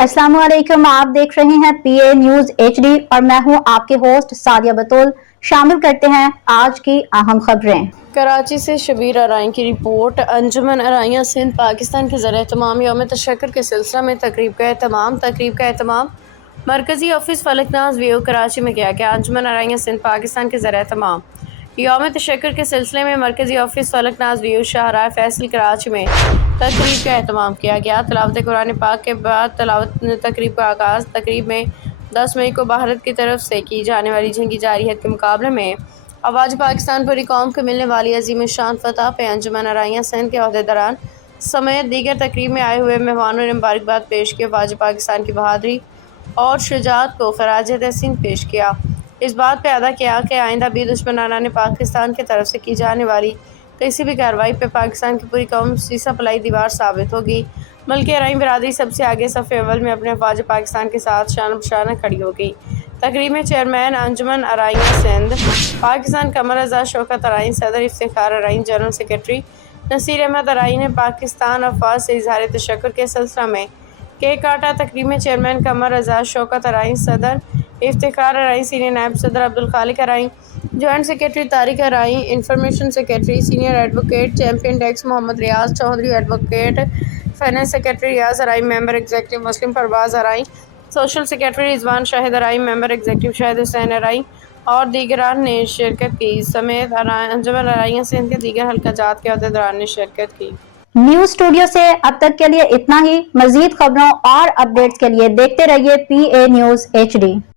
अस्सलाम वालेकुम। आप देख रहे हैं पीए न्यूज एचडी और मैं हूं आपके होस्ट सादिया बतूल। शामिल करते हैं आज की अहम खबरें। कराची से शबीर अराइन की रिपोर्ट। अंजुमन अराइयाँ सिंध पाकिस्तान के ज़र-ए-एहतमाम यौम तशक्कुर के सिलसिला में तकरीब का एहतमाम मरकज़ी ऑफिस फलकनाज़ व्यू कराची में किया गया। अंजुमन अराइयाँ सिंध पाकिस्तान के ज़र-ए-एहतमाम यौम तशक्कुर के सिलसिले में मरकज़ी ऑफिस फलकनाज़ व्यू शाहराह फैसल कराची में तकरीब का एहतमाम किया गया। तिलावत कुरान पाक के बाद तकरीब का आगाज़ तकरीब में 10 मई को भारत की तरफ से की जाने वाली जंगी जारहियत के मुकाबले में आवाज़ पाकिस्तान पूरी कौम को मिलने वाली अजीम शान फतह पे अंजुमन अराइयाँ सिंध के अहदेदारान समेत दीगर तकरीब में आए हुए मेहमानों ने मुबारकबाद पेश की। आवाज़ पाकिस्तान की बहादुरी और शुजाअत को खराज तहसीन पेश किया। इस बात पे अदा किया कि आइंदा भी दुश्मनाना पाकिस्तान की तरफ से की जाने वाली किसी भी कार्रवाई पे पाकिस्तान की पूरी कौम सीसा पलाई दीवार साबित होगी। बल्कि अराइन बिरादरी सबसे आगे सफ़े अव्वल में अपने अफवाज पाकिस्तान के साथ शान बशाना खड़ी होगी। तकरीब में चेयरमैन अंजुमन अराइयाँ सिंध पाकिस्तान कमर रज़ा, शौकत अराइन सदर, इफ्तिखार अराइन जनरल सेक्रेटरी, नसीर अहमद अराइन ने पाकिस्तान अफवाज से इजहार तशक्कुर के सिलसिला में केक काटा। तकरीब में चेयरमैन कमर रज़ा, शौकत अराइन सदर, इफ्तिखार अराइन, सीनियर नायब सदर Abdul Khaliq Arain, joint secretary Tariq Arain, information secretary senior advocate champion डेक्स Mohammad Riaz Chaudhry, advocate finance secretary Riaz Arain, member executive Muslim Parvaz Arain, social secretary Rizwan Shahid Arain, member executive Shahid Hussain Arain और दीगरान ने शिरकत की समेत अंजुमन अराइयाँ सिंध के दीगर हल्का जात के अहदेदारान ने शिरकत की। न्यूज स्टूडियो से अब तक के लिए इतना ही। मजीद खबरों और अपडेट्स के लिए देखते रहिए पीए न्यूज एचडी।